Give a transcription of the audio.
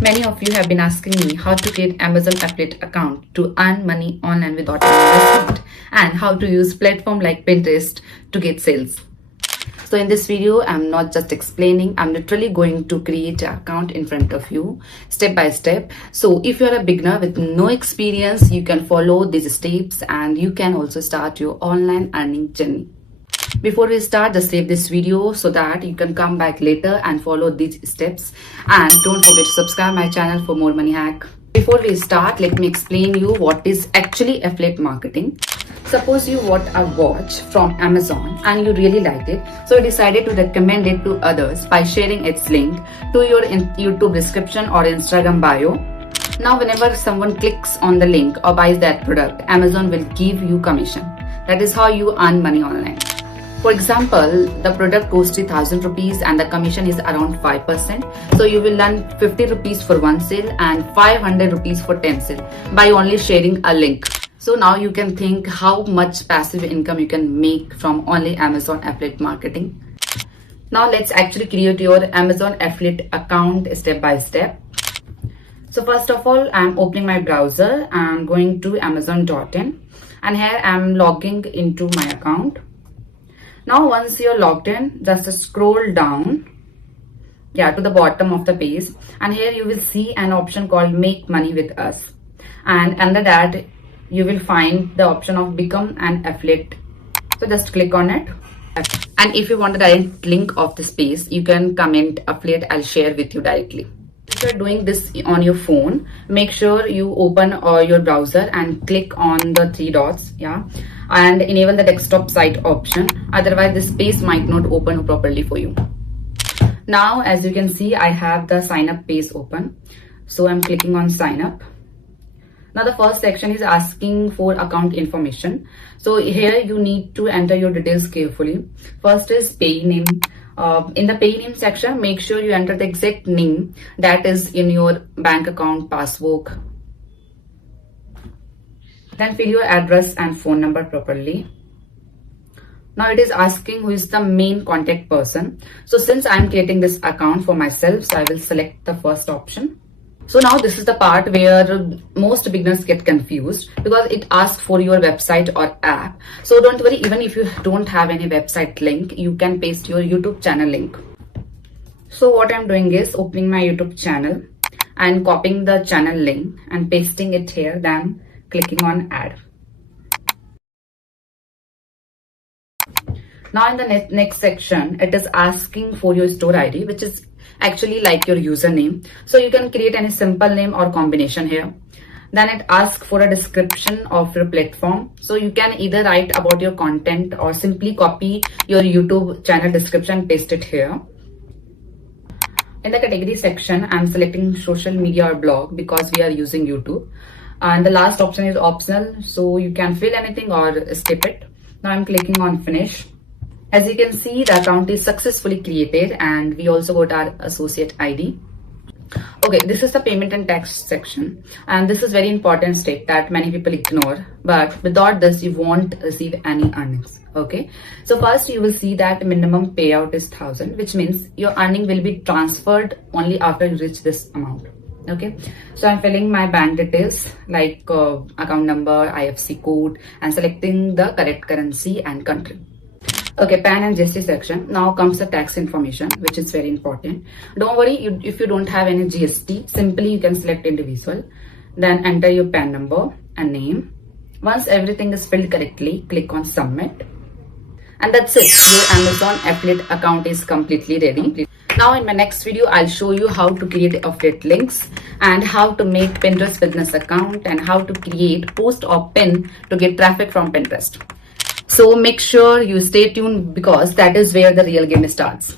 Many of you have been asking me how to create Amazon affiliate account to earn money online without investment and how to use platform like Pinterest to get sales. So in this video, I'm not just explaining, I'm literally going to create an account in front of you step by step. So if you're a beginner with no experience, you can follow these steps and you can also start your online earning journey. Before we start, just save this video so that you can come back later and follow these steps. And don't forget to subscribe my channel for more money hack. Before we start, let me explain you what is actually affiliate marketing. Suppose you bought a watch from Amazon and you really liked it, so you decided to recommend it to others by sharing its link to your YouTube description or Instagram bio. Now whenever someone clicks on the link or buys that product, Amazon will give you commission. That is how you earn money online. For example, the product costs 3,000 rupees and the commission is around 5%. So you will earn 50 rupees for one sale and 500 rupees for 10 sale by only sharing a link. So now you can think how much passive income you can make from only Amazon affiliate marketing. Now let's actually create your Amazon affiliate account step by step. So first of all, I'm opening my browser. I'm going to amazon.in and here I'm logging into my account. Now once you're logged in, just scroll down to the bottom of the page and here you will see an option called make money with us, and under that you will find the option of become an affiliate. So just click on it, and if you want the direct link of this page, you can comment affiliate. I'll share with you directly. If you're doing this on your phone, make sure you open your browser and click on the three dots and enable the desktop site option. Otherwise this page might not open properly for you. Now as you can see, I have the sign up page open, so I'm clicking on sign up. Now the first section is asking for account information. So here you need to enter your details carefully. First is pay name. In the pay name section, make sure you enter the exact name that is in your bank account passbook. Then fill your address and phone number properly. Now it is asking who is the main contact person. So since I'm creating this account for myself, so I will select the first option. So now this is the part where most beginners get confused because it asks for your website or app. So don't worry, even if you don't have any website link, you can paste your YouTube channel link. So what I'm doing is opening my YouTube channel and copying the channel link and pasting it here, then clicking on add. Now in the next section, it is asking for your store ID, which is actually like your username. So you can create any simple name or combination here. Then it asks for a description of your platform. So you can either write about your content or simply copy your YouTube channel description, paste it here. In the category section, I'm selecting social media or blog because we are using YouTube. And the last option is optional, so you can fill anything or skip it. Now I'm clicking on finish. As you can see, the account is successfully created and we also got our associate ID. Okay, this is the payment and tax section, and this is very important step that many people ignore, but without this you won't receive any earnings. Okay, so first you will see that minimum payout is 1,000, which means your earning will be transferred only after you reach this amount. Okay, so I'm filling my bank details like account number, IFSC code, and selecting the correct currency and country. Okay, PAN and GST section. Now comes the tax information, which is very important. Don't worry, if you don't have any GST, simply you can select individual. Then enter your PAN number and name. Once everything is filled correctly, click on submit. And that's it. Your Amazon affiliate account is completely ready. Now in my next video, I'll show you how to create affiliate links and how to make Pinterest business account and how to create post or pin to get traffic from Pinterest. So make sure you stay tuned because that is where the real game starts.